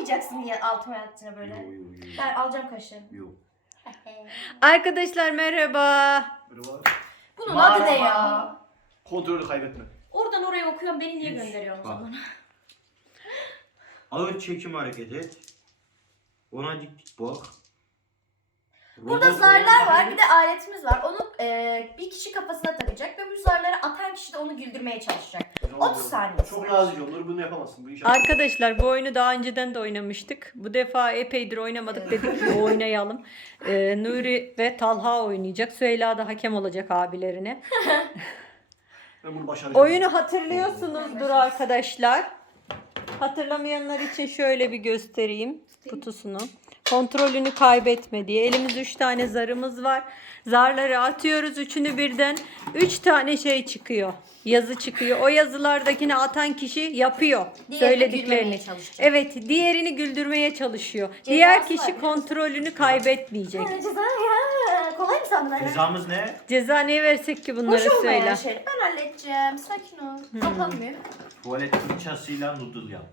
koymayacaksın ya altıma yattığına böyle. Yo, yo, yo. Ben alacağım kaşığı. Yo. Arkadaşlar merhaba. Merhaba. Bunun adı ne ya? Kontrolü kaybetme. Oradan oraya okuyorum beni niye gönderiyorsun o Bak. zaman? Ağır çekim hareket et. Ona dik dik bak. Burada Robot zarlar var bir de aletimiz var. Onu e, bir kişi kafasına takacak ve bu zarları atan kişi de onu güldürmeye çalışacak. 30 saniye. Çok nazik olur bunu yapamazsın. Bu iş Arkadaşlar bu oyunu daha önceden de oynamıştık. Bu defa epeydir oynamadık dedik ki oynayalım. Ee, Nuri ve Talha oynayacak. Süheyla da hakem olacak abilerine. Ben bunu başaracağım. Oyunu hatırlıyorsunuzdur arkadaşlar. Hatırlamayanlar için şöyle bir göstereyim kutusunu. Kontrolünü kaybetme diye. Elimiz 3 tane zarımız var. Zarları atıyoruz üçünü birden. 3 tane şey çıkıyor. Yazı çıkıyor. O yazılardakini atan kişi yapıyor Diğerini söylediklerini. Evet, diğerini güldürmeye çalışıyor. Diğer kişi var. kontrolünü kaybetmeyecek. Ha, Ceza ya. Kolay mı sandın? Cezamız ne? Ceza neye versek ki bunları Hoş olmayan söyle. şey. Ben halledeceğim. Sakin ol. Kapanmıyor. Tuvalet fırçasıyla noodle yap.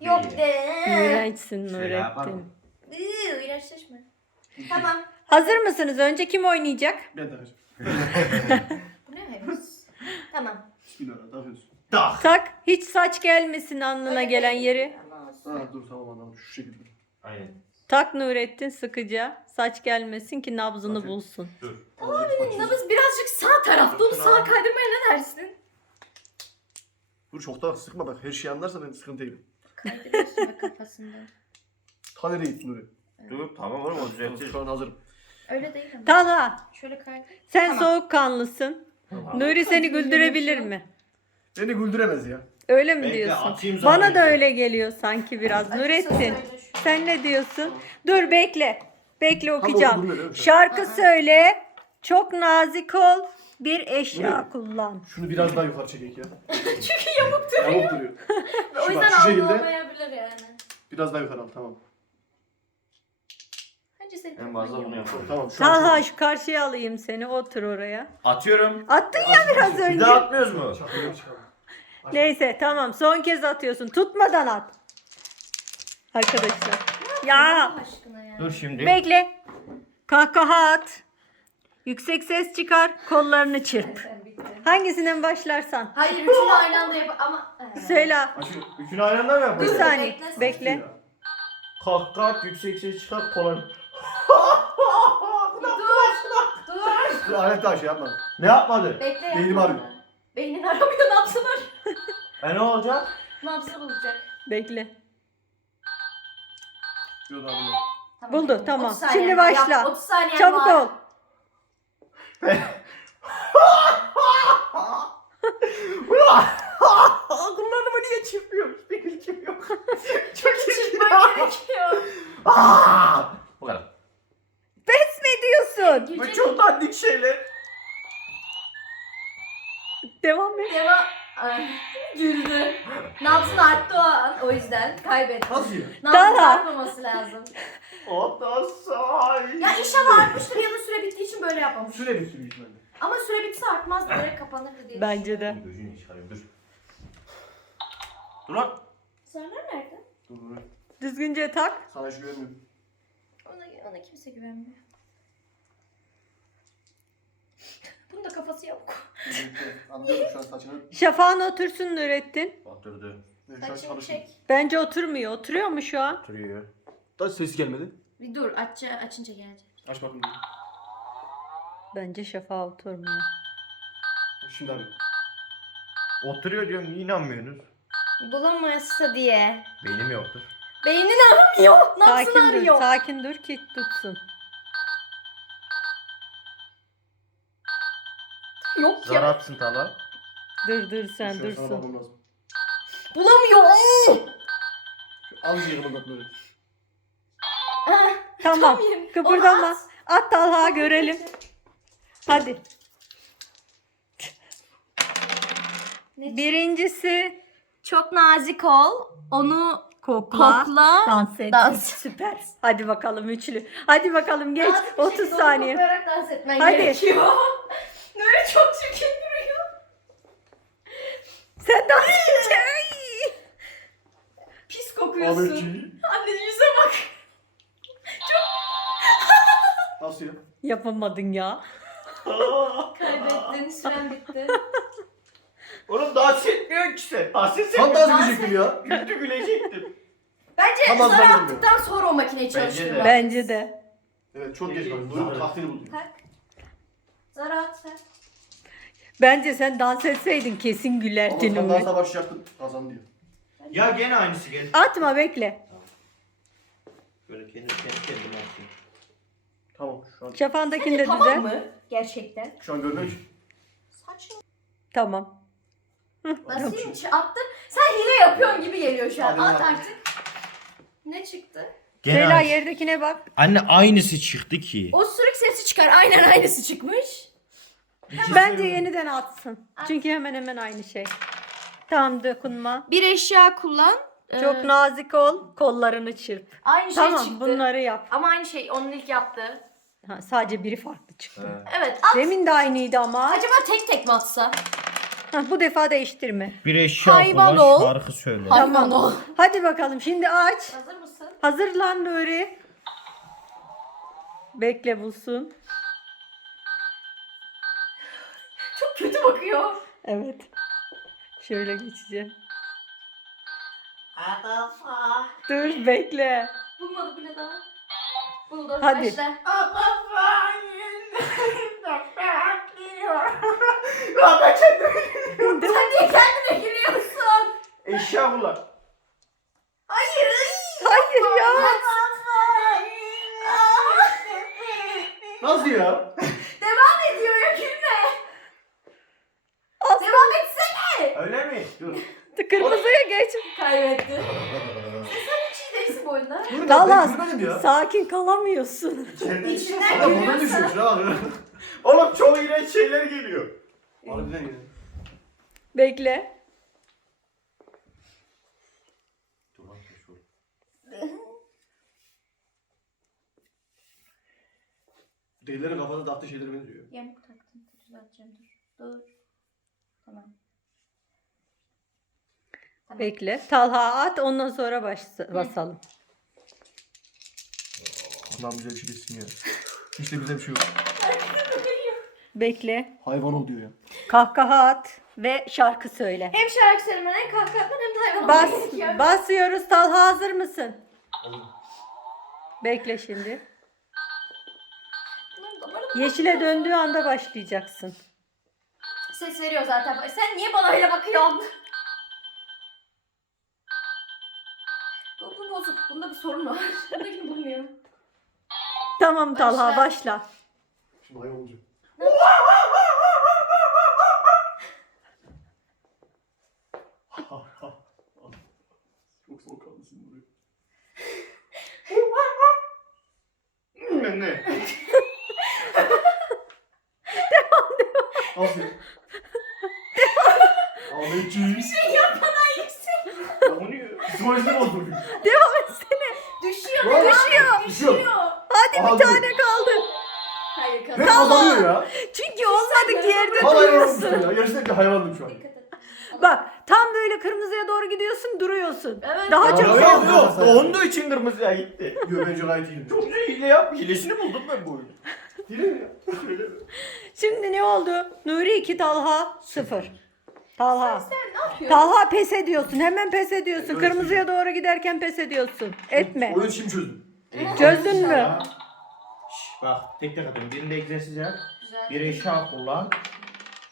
Yok de. İğrençsin Nurettin. Iıı. Tamam. Hazır mısınız? Önce kim oynayacak? Ben takacağım. Bu ne henüz? Tamam. Bismillah takıyorsun. Tak. Tak. Hiç saç gelmesin alnına Öyle gelen değil. yeri. Ama olsun. Ha dur tamam anladım şu şekilde. Aynen. Tak Nurettin sıkıca. Saç gelmesin ki nabzını Bakın. bulsun. Dur. Azıcık Nabız birazcık sağ tarafta. Onu sağa kaydırmaya ne dersin? Dur çok da sıkma bak her şeyi anlarsa ben sıkıntı değilim. Kaydırıyorsun bak kafasında. Ta nereye gittin Nuri? Dur tamam oğlum o düzeltir. Şu an hazırım. Öyle değil ama. Talha Şöyle kaydır. sen Tamam. soğukkanlısın. Tamam. Nuri seni güldürebilir mi? Beni güldüremez ya. Öyle mi Bekle, diyorsun? atayım Bana da öyle geliyor sanki biraz. Nurettin sen ne diyorsun? Dur bekle. Bekle okuyacağım. Şarkı söyle. Çok nazik ol. Bir eşya Nuri. kullan. Şunu biraz daha yukarı çekek ya. Çünkü yamuk duruyor. Yamuk duruyor. O Şu yüzden bak, şu şekilde. anlamayabilir yani. Biraz daha yukarı al tamam. Senin En fazla bunu yapalım. Tamam şu an. Talha şu karşıya alayım seni. Otur oraya. Atıyorum. Attın ya biraz Bir önce. daha atmıyoruz mu? Çakıyorum çıkalım. Aç. Neyse tamam son kez atıyorsun. Tutmadan at. Arkadaşlar. Ya Allah aşkına ya. Dur şimdi. bekle. Kahkaha at. Yüksek ses çıkar. Kollarını çırp. Ben bitti. Hangisinden başlarsan. Hayır üçünü aynı anda yap ama... Söyle. Açıyor. Üçünü aynı anda mı Bir yapıyoruz? Saniye. bekle. Bekle. Kalk kalk yüksek ses çıkar kolay. Dur. Dur. Dur alet daha şey yapma. Ne yapmadı? Bekle Beynim yapma. arıyor. Beynin aramıyor nabzını E ne olacak? Nabzını bulacak. Bekle. Yok daha. Tamam. Buldu, tamam. 30 saniye Şimdi var. başla. Yap, 30 saniye Çabuk var. ol. Kullanımı niye çırpıyormuş? Bir ilkim yok. Çok Çıkman gerekiyor. Aa! Bu kadar. Pes mi diyorsun? Bu çok dandik şeyler. Devam et. Deva... Ay, güldü. Nabzın arttı o an. O yüzden kaybetti. Nasıl ya? Nabzın Daha. artmaması lazım. Otasay. Ya inşallah artmıştır ya da süre bittiği için böyle yapmamış. Süre bir sürü ihtimalle. Ama süre bitse artmaz direkt kapanır diye Bence de. Gözünü çıkarayım dur. Dur lan. Zarlar nerede? Dur dur. Düzgünce tak. Sana hiç güvenmiyorum. Ona, ona kimse güvenmiyor. Bunun da kafası yok. Anlıyorum şu an saçını. Şafağın otursun Nurettin. Oturdu. Ben şu an Saçını çalışıyorum. çek. Bence oturmuyor. Oturuyor mu şu an? Oturuyor. Da ses gelmedi. Bir dur aç, açınca gelecek. Aç bakayım. Bence şafağa oturmuyor. Şimdi abi. Oturuyor diyorum niye inanmıyorsunuz? Bulamazsa diye. Beynim yoktur. Beynin aramıyor. Nabzını Sakin dur. arıyor. Sakin dur ki tutsun. Yok Zar ya. atsın tala. Dur dur sen Şu an sana dursun. bakmam lazım. Bulamıyor. Azıcık yakınında böyle. Tamam. Tam yerim. Kıpırdama. At. At Talha görelim. Hadi. Ne- Birincisi Çok nazik ol. Onu kokla. kokla. Dans et. Dans. Süper. Hadi bakalım üçlü. Hadi bakalım geç. Bir 30 şekilde onu saniye. koklayarak dans etmen Hadi. gerekiyor. Böyle çok çirkin duruyor. Sen dans edeceksin. Pis kokuyorsun. Anne yüze bak. Nasıl ya? Yapamadın ya. Kaybettin. Süren bitti. Oğlum dans etmiyor ki sen. Dans etsene. Tam dans edecektim ya. Güldü gülecektim. Bence Tam az zar ben attıktan sonra o makineyi Bence çalıştırma. de. Bence de. Evet çok geç kaldım. Nuri tahtini buldum. Tak. Zar at sen. Bence sen dans etseydin kesin Ama gülerdin sen Nuri. dansa başlayacaktın. Kazandı diyor. Ya gene aynısı geldi. Atma bekle. Böyle kendi kendi kendime atayım. Tamam şu an. Şafağındakini de Tamam düze. mı? Gerçekten. Şu an görmek için. Saçma. Tamam. Basayım içi attım. Sen hile yapıyorsun gibi geliyor şu an. Hadi At artık. Ne çıktı? Şeyla yerdekine bak. Anne aynısı çıktı ki. O sürük sesi çıkar. Aynen aynısı çıkmış. Bence yeniden atsın. Çünkü hemen hemen aynı şey. Tamam dokunma. Bir eşya kullan. Çok Ee, nazik ol. Kollarını çırp. Aynı şey Tamam çıktı. bunları yap. Ama aynı şey onun ilk yaptığı. Ha, sadece biri farklı çıktı. Evet at. Demin de aynıydı ama. Acaba tek tek mi atsa? Ha, bu defa değiştirme. Bir eşya Hayvan kullan ol. şarkı söyle. Hayvan ol. Hadi bakalım şimdi aç. Hazır mısın? Hazırlan Nuri. Bekle bulsun. Bakıyor. Evet. Şöyle geçeceğim. Dur bekle. Bulmadı bile daha. Buldu. Hadi. Başla. Ya ben kendime Sen niye kendine giriyorsun? Eşya kullan. Hayır. Hayır ya. Nasıl ya? Devam ediyor ya gülme. Aslan. Devam etsene. Öyle mi? Dur. Kırmızıya geç. Kaybetti. Sen hiç iyi değilsin ben gülmedim ya. Sakin kalamıyorsun. İçinden Adam bana gülüyorsa. düşüyor şu an. Oğlum çok iğrenç şeyler geliyor. Harbiden ya. Bekle. Dur. Delilerin kafada taktığı şeylere benziyor. Yamuk taktım. Düzelteceğim dur. Dur. Tamam. Tamam. Bekle. Talha at ondan sonra baş basalım. Lan bize bir şey geçsin ya. Hiç de bize bir şey yok. Bekle. Hayvan ol diyor ya. Kahkaha at ve şarkı söyle. Hem şarkı söylemen hem kahkaha atman hem de hayvan Bas. olman gerekiyor. Basıyoruz. Talha hazır mısın? Bekle şimdi. Yeşile döndüğü anda başlayacaksın. Ses veriyor zaten. Sen niye bana öyle bakıyorsun? Bu, bozuk. Bunda bir sorun var. Bundakini bulmuyor. Tamam Talha Başla. başla. Şimdi hayvan olacak. Çok soğukkanlısın buraya. Ne ne? Nasıl ya? Ahmetciğim. Donuyor. Psikolojini bozdurdun. Devam kazanıyor ya. Çünkü olmadı ki yerde hayvan duruyorsun. ya. Gerçekten bir hayvandım şu an. Dikkat et. Bak tam böyle kırmızıya doğru gidiyorsun duruyorsun. Evet. Daha Ya, çok Yok ya. yok. Donduğu için kırmızıya gitti. Yo bence gayet iyiyim. Çok güzel hile yap. Hilesini buldum ben bu oyunu. Hile mi ya? Öyle mi? Şimdi ne oldu? Nuri 2 Talha 0. Talha. Sen ne yapıyorsun? Talha pes ediyorsun. Hemen pes ediyorsun. Evet. Kırmızıya doğru giderken pes ediyorsun. Etme. Oyunu şimdi çözdüm. Çözdün mü? Bak tek tek atıyorum. Birinde egzersiz yap. Güzel. Bir eşya kullan.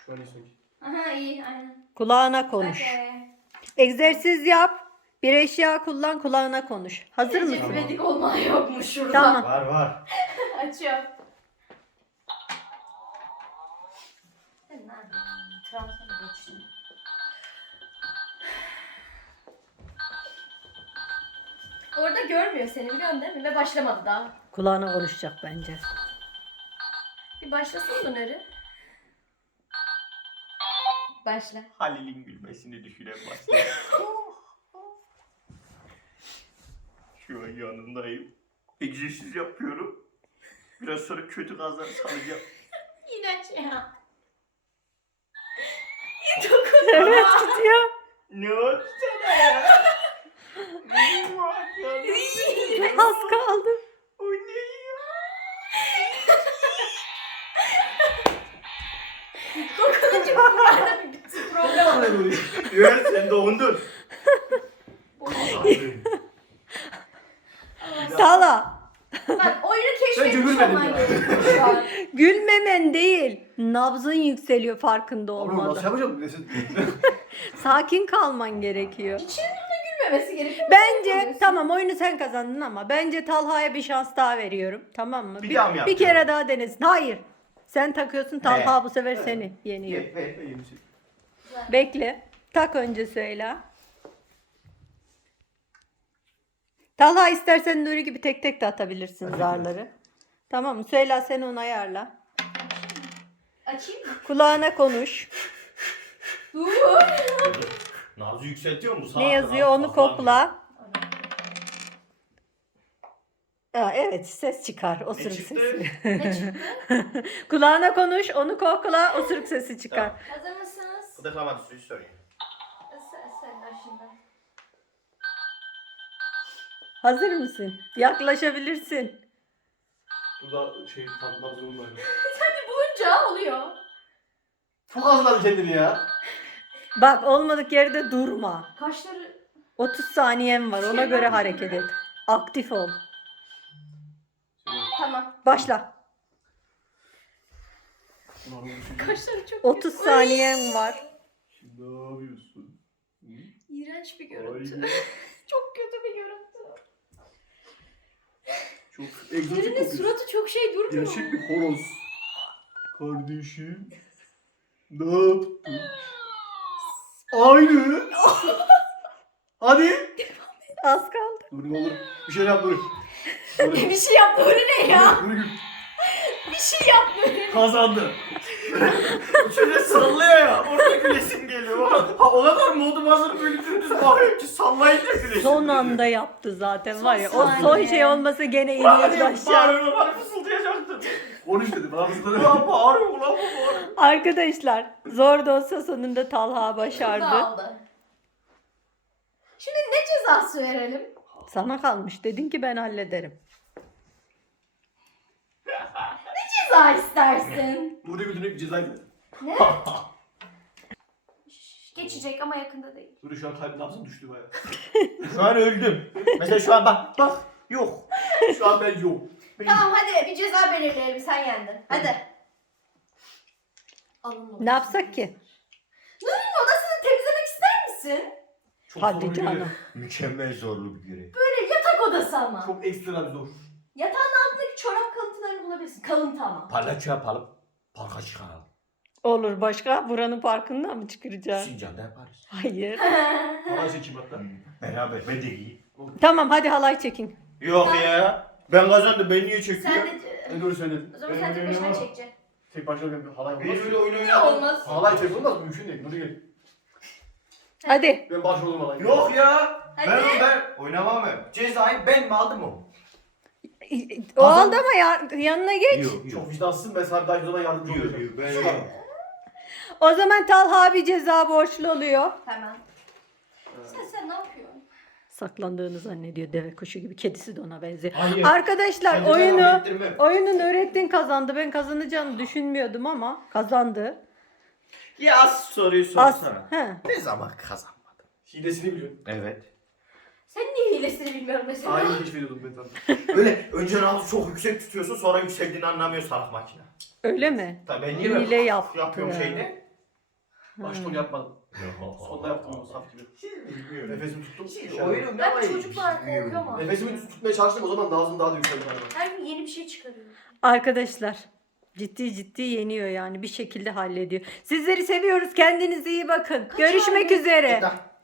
An iyi Aha iyi aynen. Kulağına konuş. Hadi. Egzersiz yap. Bir eşya kullan kulağına konuş. Hazır Recep mısın? İvedik olma yokmuş şurada. Tamam. Var var. Açıyorum. Sen ne yapıyorsun? Orada görmüyor seni biliyorsun değil mi? Ve başlamadı daha. Kulağına konuşacak bence. Bir başlasın Döner'i. Başla. Halil'in gülmesini düşünen başladı. Şu an yanındayım. Egzersiz yapıyorum. Biraz sonra kötü gazlar salacağım. İğrenç ya. Evet gidiyor. Ne oldu sana ya? Az kaldı. O ne ya? Dokununca bunlarda bir bütün problem oluyor. Evet sen doğundun. Tala. Bak oyunu keşfetmiş gülmedim olman ya. gerekiyor şu an. Gülmemen değil. Nabzın yükseliyor farkında Ablam olmadan. nasıl yapacağım? Nesin? Sakin kalman gerekiyor. İçinin de gülmemesi gerekiyor. Bence tamam oyunu sen kazandın ama bence Talha'ya bir şans daha veriyorum. Tamam mı? Bir daha mı bir yapacağım? kere daha denesin. Hayır. Sen takıyorsun Talha bu sefer seni yeniyor. Ye, ye, ye, ye, şey. Bekle. Tak önce söyle. Talha istersen Nuri gibi tek tek de atabilirsin zarları. Tamam mı? Söyle sen onu ayarla. Açayım mı? Kulağına konuş. Dur. Nabzı yükseltiyor mu? Ne yazıyor onu kokla. Aa, evet ses çıkar Ne osuruk çıktı? sesi. Ne çıktı? Kulağına konuş onu kokla osuruk sesi çıkar. Tamam. Hazır mısınız? Gıdıklamadı suyu söyleyeyim. Sen, sen. Hazır mısın? Yaklaşabilirsin. Burada şey tatlılar zorundayım. Hadi bulunca oluyor. Çok hazırladı kendini ya. Bak olmadık yerde durma. Kaşları 30 saniyen var ona göre hareket et. Aktif ol. tamam. Başla. Kaşları çok 30 saniyen var. Şimdi ne yapıyorsun? İğrenç bir Ay, görüntü. çok kötü bir görüntü. Çok egzotik Birinin kokuyor. suratı çok şey durmuyor. Gerçek bir horoz. Kardeşim. Ne yaptın? Aynı. Hadi. Az kaldı. Dur ne olur. Bir şey yap dur. Dur bir şey yap böyle ne ya? dur, dur. Bir şey yap böyle. Kazandı. Şöyle sallıyor ya. Orada gülesim geliyor. Ha o kadar modu hazır böyle dümdüz bağırıyor ki sallayınca gülesim. Son anda yaptı zaten var ya. O son şey olmasa gene iniyordu aşağı. Bağırıyor bağırıyor fısıldayacaktım. 13 dedim. Hafızda dedim. Ulan bağırıyor ulan bu. Arkadaşlar zor da olsa sonunda Talha başardı. Dağıldı. Şimdi ne cezası verelim? Sana kalmış. Dedin ki ben hallederim. Ne Ceza istersin. Nuri Gül'ün bir ceza gider. Ne? Geçecek ama yakında değil. Nuri şu an kalbin nabzı düştü baya. Şu an öldüm. Mesela şu an bak bak yok. Şu an ben yok. Ben Tamam hadi bir ceza belirleyelim sen yendin. Hadi. Alın Ne yapsak ki? Nuri'nin odasını temizlemek ister misin? Çok Hadi zor bir görev. canım. Mükemmel zorlu bir görev. Böyle yatak odası ama. Çok ekstra bir zor. Yatağın altındaki çorap kalıntılarını bulabilirsin. Kalıntı ama. Palyaço yapalım. Parka çıkaralım. Olur başka buranın parkından mı çıkaracaksın? Sincan'da yaparız. Hayır. Halay çekeyim hatta. Beraber ben de iyi. Tamam hadi halay çekin. Yok ya. Ben kazandım. Ben niye çekiyorum? sen de... Ben Nuri söyledim. O zaman Ben sen tek başına çekeceksin. Tek başına ben bir halay olmaz. Biz öyle oyun Ne oynayalım. olmaz. Halay çek olmaz mümkün değil. Nuri gel. Hadi. Ben başrolüm halay. Yok ya. Hadi. Ben ben oynamam ben. Cezayı ben mi aldım o? O aldı ama ya, yanına geç. Yok Çok vicdansızsın ben sana daha güzel yardımcı Yok, olacağım. yok, ben an. O zaman Talha bir ceza borçlu oluyor. Hemen. Sen sen ne yapıyorsun? Saklandığını zannediyor deve kuşu gibi. Kedisi de ona benziyor. Hayır. Arkadaşlar oyunu oyunun öğrettin kazandı. Ben kazanacağını düşünmüyordum ama kazandı. Ya az soruyu sorsana. He. Ne zaman kazanmadım? Hilesini biliyorum. Evet. Sen niye hilesini bilmiyorum mesela. Aynı hiç veriyordum ben sana. Öyle önce nabzı çok yüksek tutuyorsun sonra yükseldiğini anlamıyor salak makine. Öyle mi? Tabii ben niye Hile böyle yaptı. yapıyorum şeyini? Başta onu yapmadım. Sonda yaptım onu saf gibi. Bilmiyorum. Nefesimi tuttum. Oyunu Ben çocuklar korkuyorum ama. Nefesimi tutmaya çalıştım o zaman ağzım daha da yükseldi galiba. Her gün yeni bir şey çıkarıyor. Arkadaşlar ciddi ciddi yeniyor yani bir şekilde hallediyor. Sizleri seviyoruz. Kendinize iyi bakın. Görüşmek abi? üzere. Eda.